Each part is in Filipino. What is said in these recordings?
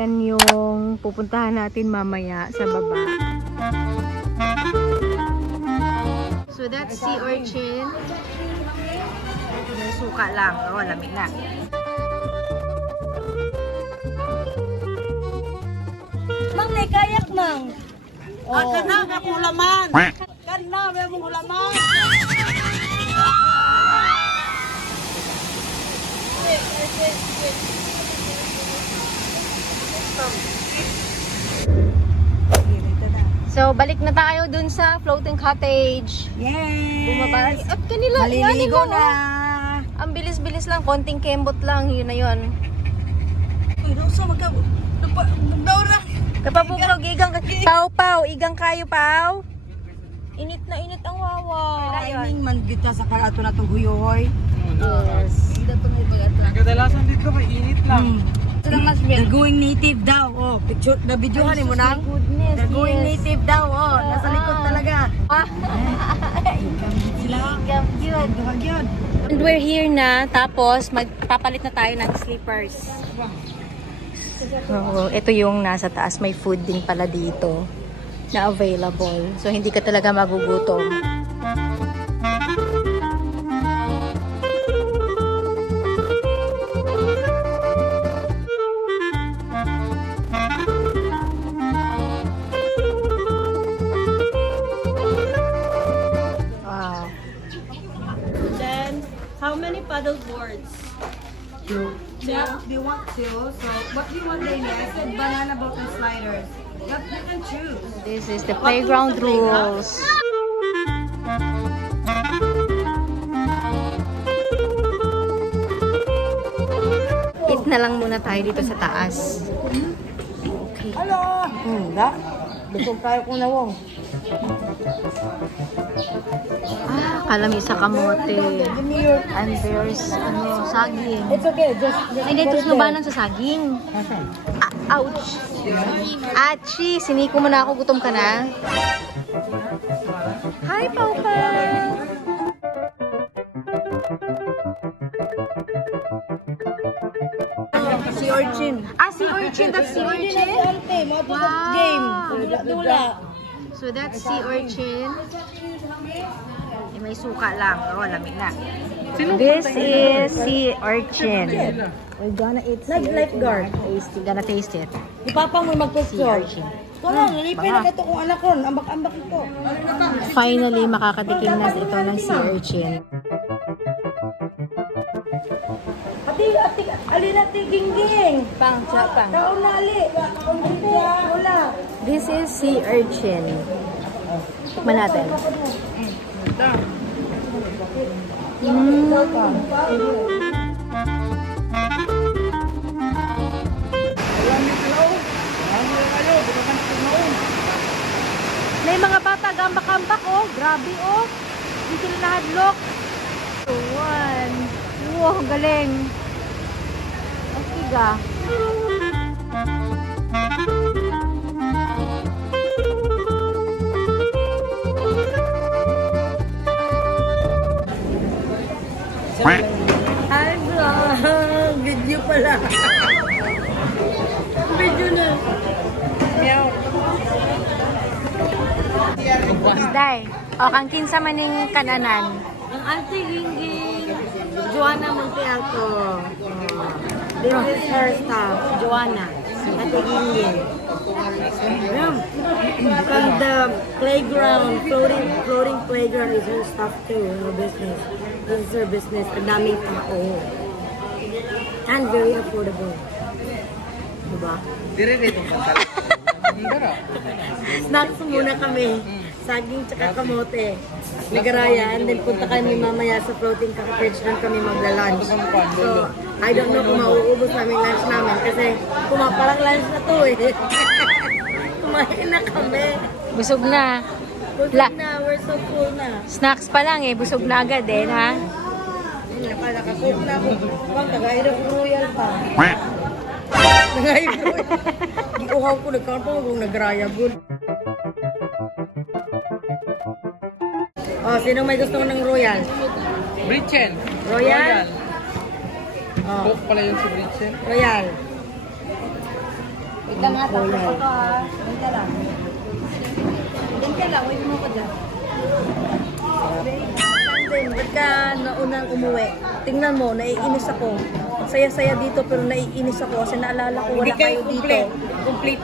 Yan yung pupuntahan natin mamaya sa baba. So that's sea urchin. May suka lang. Oh, lamig na. Mang, may kayak, Mang. Oh. Ah, kana, may hulaman. Kana, may hulaman. So, balik na tayo dun sa floating cottage. Yay! Bumaba. At kanila, maliligo na. Ang bilis-bilis lang, konting kembot lang, yun na yun. Uy, Rosa, magdaura. Kapabuklog, igang, pau, igang kayo, pau. Init na init ang wawa. Timing man kita sa karato na itong huyoy. Yes. Kadalasan dito may init lang. They're going native daw. Oh, picture, na-videohan mo na? They're going native daw. Oh, nasa likod talaga. Sila. Yun. And we're here na, tapos magpapalit na tayo ng slippers. So, ito yung nasa taas. May food din pala dito na available. So, hindi ka talaga magugutom. Wow. Then, how many paddle boards? Two. They want two. So, what do you want, Dana? I said banana boat and sliders. You can choose. This is the playground rules. Eat na lang muna tayo dito sa taas. Okay. Hello! Busog tayo kung nawong. Kalamisa kamote. And there's, saging. It's okay. Just Ay, dito sinubanan sa saging. Ouch! Achi! Siniko mo na ako. Gutom ka na? Hi, Pau Pau! sea urchin. Sea urchin. That's sea urchin? Wow! So that's sea urchin. May suka lang. Oh, lamig na. This is sea urchin. We're gonna eat lifeguard. Gonna taste it. Ipapa mo Sea mag-picture. urchin. Kung nalipin na ito kung anak ko. Ambak-ambak ito. Finally, makakatikim na ito ng sea urchin. Alina tinging. Pang. Taon na ali. Wala. This is sea urchin. Tikman natin. May mga bata gambak-gambak, oh. Grabe, oh. Hindi sila nahadlok. So, one. Wow, galing. Asiga. Hi, vlog. Video pala. Video na. Isday. O, kang kinsa maning kananan. Ang Auntie Gingging, Joanna Montealto. This is her staff, Joanna. Auntie Gingging. From the playground, floating playground is her staff too, her business. This is her business. Ang daming tao. And very affordable. Diba? Dire dito. Snacks muna kami. Saging tsaka kamote. Nagaraya. And then punta kami mamaya sa floating cottage. Doon kami magla-lunch. So, I don't know kung mauubos namin lunch namin. Kasi parang lunch na to eh. Kumain na kami. Busog na. Busog na. We're so full na. Snacks pa lang eh. Busog na agad eh, ha? Nakasok na ako. Bang, tagahirap royal pa. Tagahirap royal. Giuhaw ko. Nagkaroon po kung nagraya good. Oh, sino may gusto ng royal? Britchen. Royal? Oh. Coke pala yun si Britchen. Royal. Ika nga, tapos pa to ha. Diyan ka lang. Diyan ka lang, wait mo ko dyan. Sandin, ba't ka naunang umuwi? Tingnan mo, naiinis ako. Saya-saya dito pero naiinis ako kasi naalala ko wala kayo dito.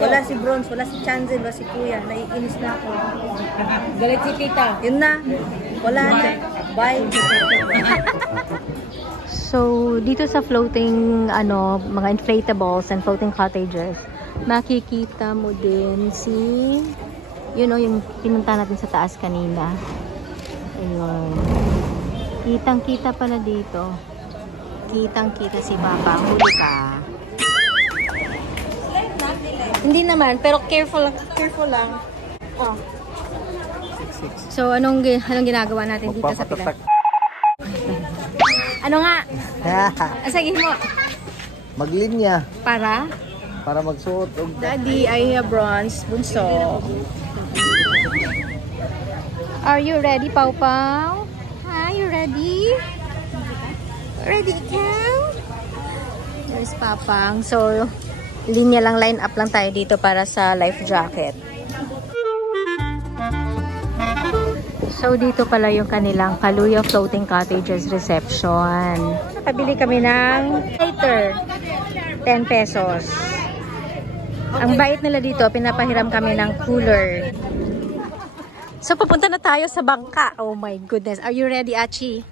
Wala si Bronze, wala si Chanzel, wala si Kuya. Naiinis na ako. Galit si Tita. Yun na. Wala na. Bye. So, dito sa floating, mga inflatables and floating cottages, makikita mo din si, yung pinunta natin sa taas kanina. Ayun. Kitang-kita pala dito. Kitang-kita si Papa. Huli ka. Hindi naman, pero careful lang. Oh. So, anong ginagawa natin dito sa pila? Ano nga? Sige mo. Maglinya. Para? Para magsuot. Daddy, I have Bronze. Bunso. Are you ready, Pau Pau? Hi, you ready? Ready, ikaw? There's Papang. So, line up lang tayo dito para sa life jacket. So, dito pala yung kanilang Kaluya Floating Cottages reception. Nakabili kami ng waiter. 10 pesos. Ang bait nila dito, pinapahiram kami ng cooler. So, papunta na tayo sa bangka. Oh my goodness. Are you ready, Achi?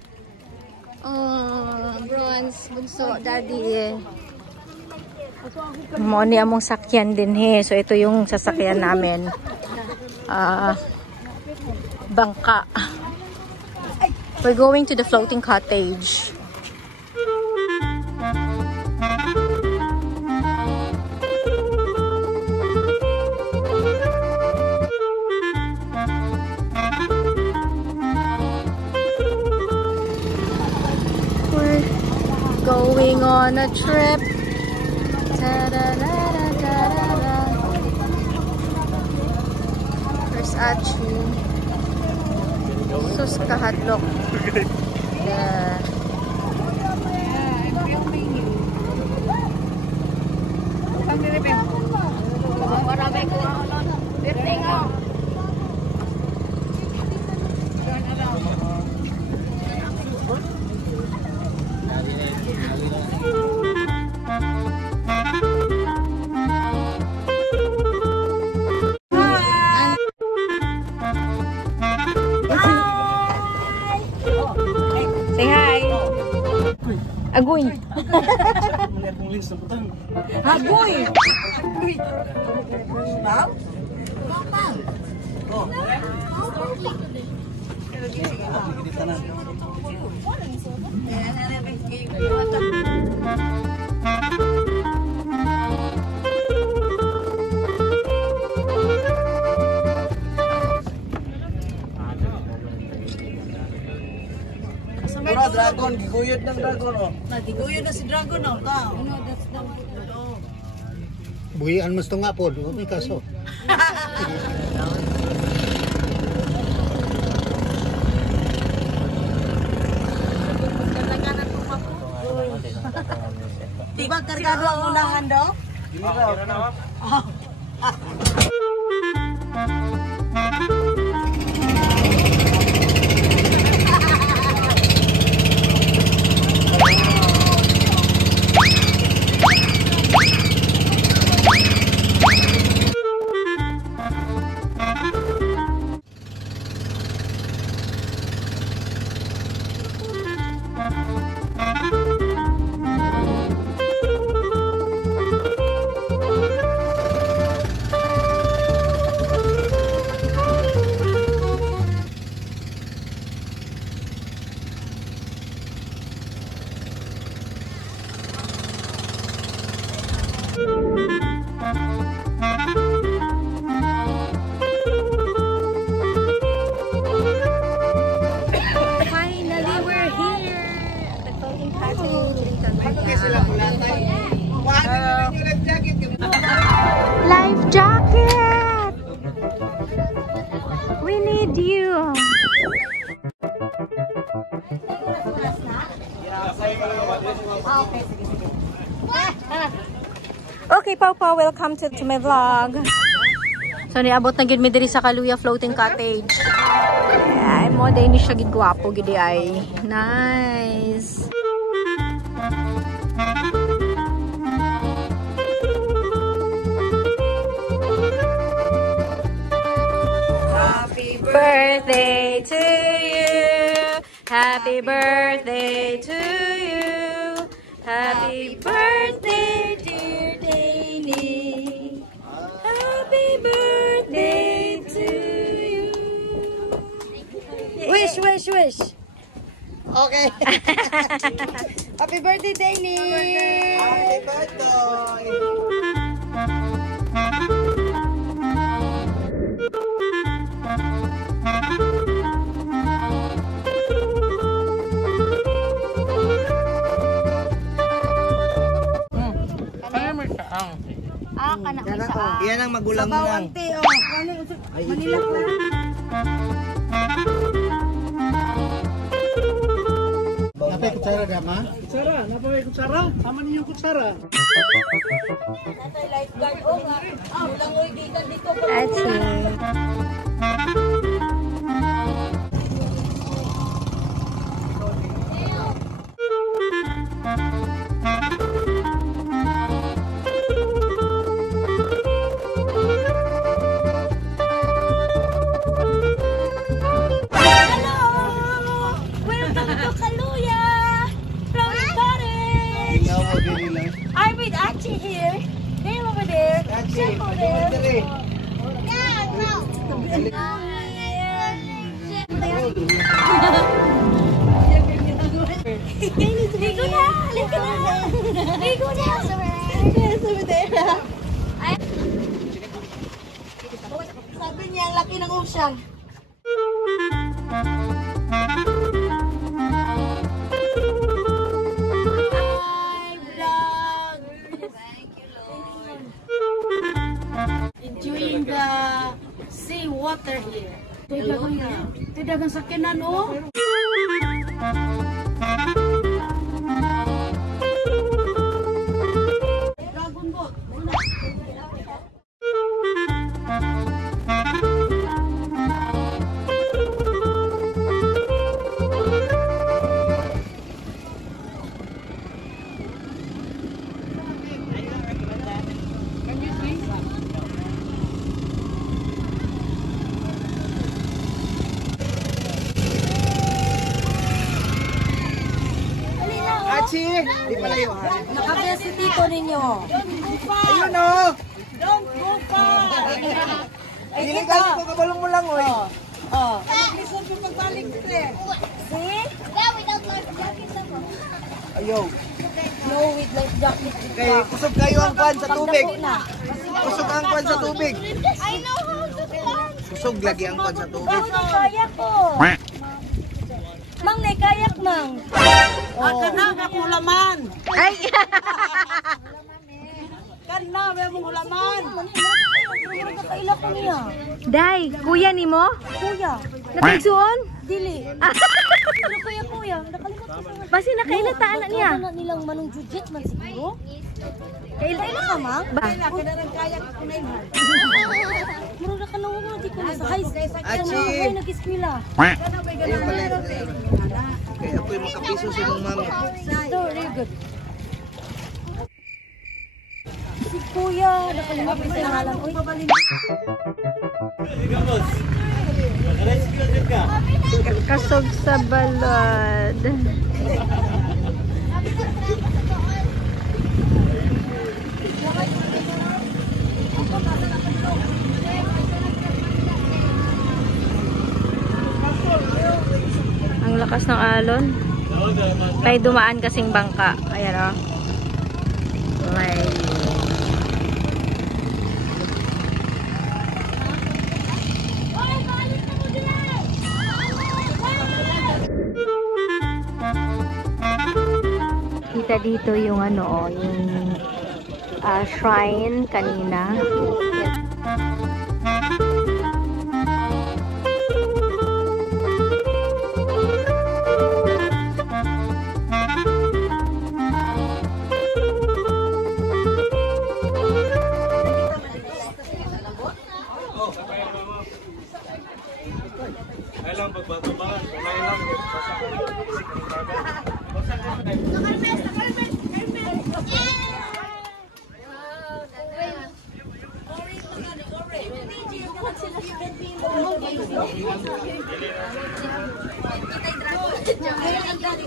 Oh, Bronze, Bunso, Daddy. Moni among sakyan din he. So, ito yung sasakyan namin. Bangka. We're going to the floating cottage. We're going on a trip. Ta-da-da-da-da-da-da. There's Achi. Sus kahadlok. Yeah. Say hi. Agoy. Agoy. Dragon, giguyod ng dragon, oh. Nagiguyod na si Dragon, oh. Buhian mas ito nga po, may kaso. Diba kargado ang unahan daw? Okay, Pau Pau, welcome to my vlog. So, niabot na gid mi diri sa Kaluya Floating Cottage. Ay, mo day ni siya gid gwapo gid ay. Nice. Happy birthday to you. Happy birthday to you. Happy birthday, dear Danny. Happy birthday to you. Wish, wish, wish. Okay. Happy birthday, Danny! Happy birthday! Kana isa. Yan ang magulang mo lang. Manila ko. Napay kutsara dama? Kutsara, napay kutsara. Sama ninyo kutsara. That's it. I'm with Archie here. They're over there. Check over there. Ligo na! Ligo na! Ligo na! Yes, over there. Sabi niya, ang laki ng ocean. Enjoying the sea water here. Ito dagang sakinan, oh. Dragon boat. Achi! Di pala yun. Nakabesiti ko ninyo. Ayun o! Don't go far. Iligal ko, kabalong mo lang, oy. Oh. Lisod yung pagbalik there. See? Ayaw. No with life jacket. Kaya kusog kayo ang kwan sa tubig. Pagdako na. Kusog ang kwan sa tubig. I know how to swim. Kusog lagi ang kwan sa tubig. Bakit ang kayak ko? Mang, may kayak, Mang. Aka na, ako laman. Ay! Kana, may mong laman. Nakaila ko niya. Day, kuya ni mo? Kuya. Natigsuon? Dili. Ano kuya? Nakalimutan ko na. Basi nakainataan na niya. Ano nilang manong jujit man siguro? Kaila ka, Mang? Ba? Kailangan kayak ko na yun. Murag na kalungo mo, di ko na sa high school. Achi! Ay, nag-eskwila. Ayun pala. Kaya ako'y makapiso sa mong mami. So, very good. Si Kuya, nakalimutan sa ngalan. Uy, Kasog sa balod. Ang lakas ng alon. May dumaan kasing bangka. Ayan o. May... Kita dito yung ano, yung shrine kanina.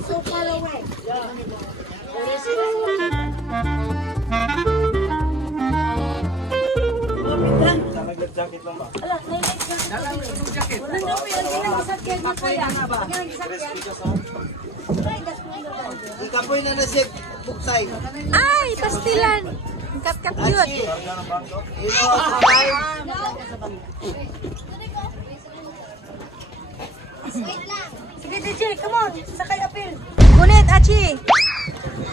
So far away. Ikapoy na nasip buksay. Ay, pastilan. Kat cute. Sige, DJ, come on. Sakay apil. Gunit, Achi.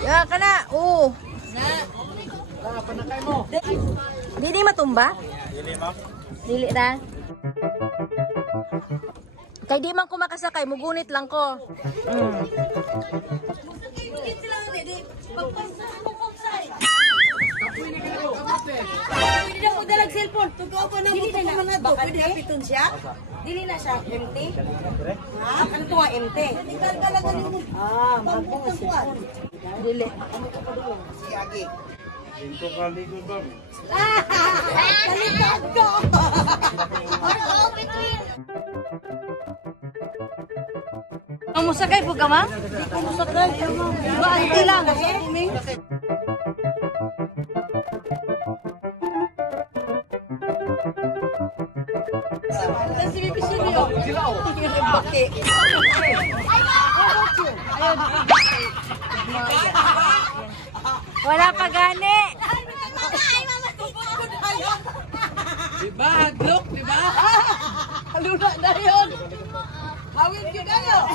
Ya ka na. Oo. Dili matumba? Dili na. Kay di man ko makasakay, mugunit lang ko. Hindi na mo dalag cellphone. Tugao pa na mo ito naman na ito. Pwede kapiton siya? Dili na siya empty? Ha? Ano ito nga empty? Ah, bago nga cellphone. Dili. Si Agi. Kalikad ko! Ang musakay po ka, ma? Musakay. Ba, empty lang. Kasi bibisin niyo. Baki. Wala pa gani. Diba? Hadlok, diba? Haluna na yun. Hawin ko na yun.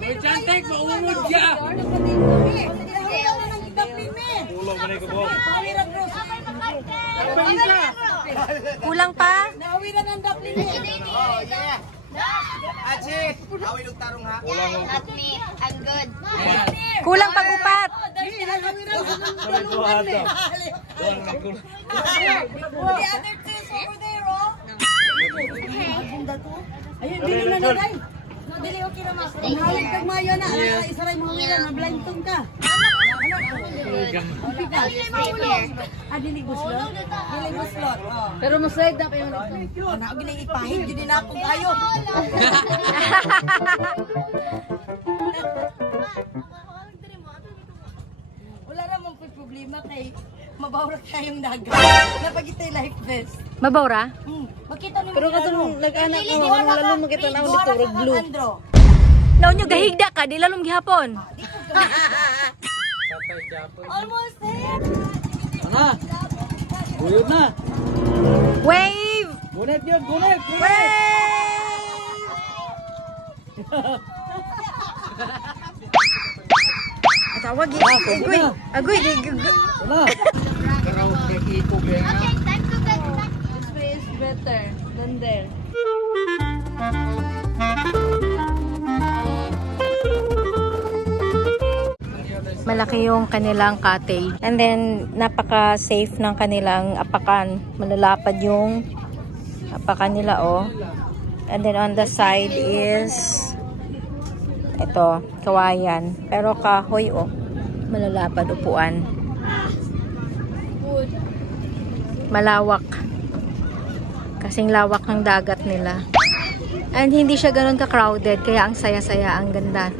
May chantek, maumod siya. Kulang pa? Nauwi na ng daplin eh. Aji, awin og tarong ha. Not me. I'm good. Kulang pag upat. The other two is over there, oh. Ayun, dili na na, day. Dili, okay na, ma. Mahawin kag mayo na. Isaray mo hawilan, ma-blind tong ka. Dili guslot? Dili guslot, oh. Pero maslide na pa yung nagto. Ano, ginigipahid, yun din ako kayo. Wala namang problema kay mabawra kayong dagat. Napagitay life vest. Mabawra? Makita niyo. Pero katong nag-anak mo, anong lalo makita na ako dito, red blue. Naon nyo gahigda ka, di lalong gihapon. Almost there. Ana. Buyod na. Wave! Gunit yun, gunit. Wave! Tawag yun. Agoy. Agoy. Ana. Karaoke ikog yan. Okay, time to get back. This way is better than there. Malaki yung kanilang cottage. And then, napaka-safe ng kanilang apakan. Malalapad yung apakan nila, oh. And then, on the side is ito, kawayan. Pero kahoy, oh. Malalapad upuan. Malawak. Kasing lawak ng dagat nila. And hindi siya ganun ka-crowded. Kaya ang saya-saya, ang ganda.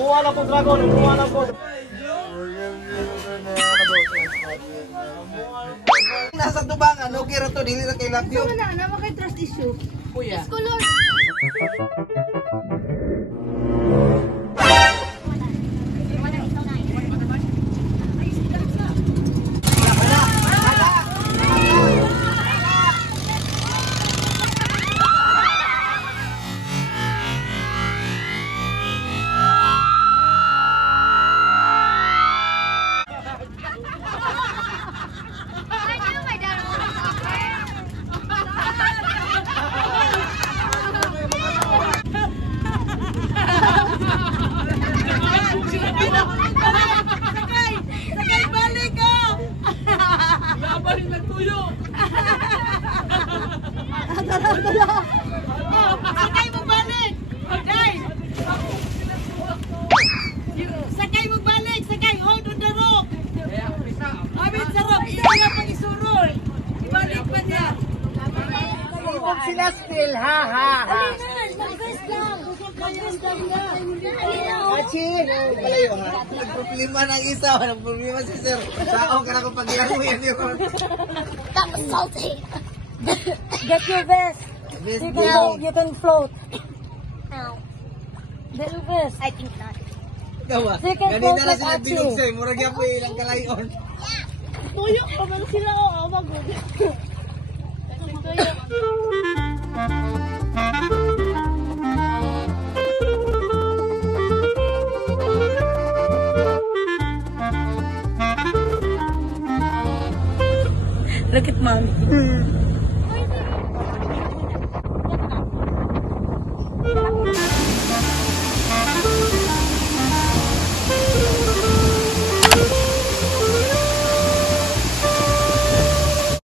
Kuha lang po dragon, kuha lang po. Nasa tubangan, okay ra to, dili ra kay labyo. Wala na, makay trust issue. Kuya. Kulor. I knew my dad would Sakay! Sakay, balik ka! Laban yung nagtuyo! Sakay mo balik! Sakay! Sakay mo balik! Sakay! Hold on the rope! Amin sa rope! Iya pang isurol! Ibalik pa niya! Sila still, ha, ha, ha. Achi! Palayo ha. Nagproblema ng isa, nagproblema si sir. Sao ka na kung pag-iawin yun. That was salty. Get your vest. Best You can float. Ow. Get your vest. I think not. Gawa. Sige, Ganito na focus, sila Achi. binugsay. Murag yan po ilang kalayon. Tuyo pa man sila o magod. Look at mommy.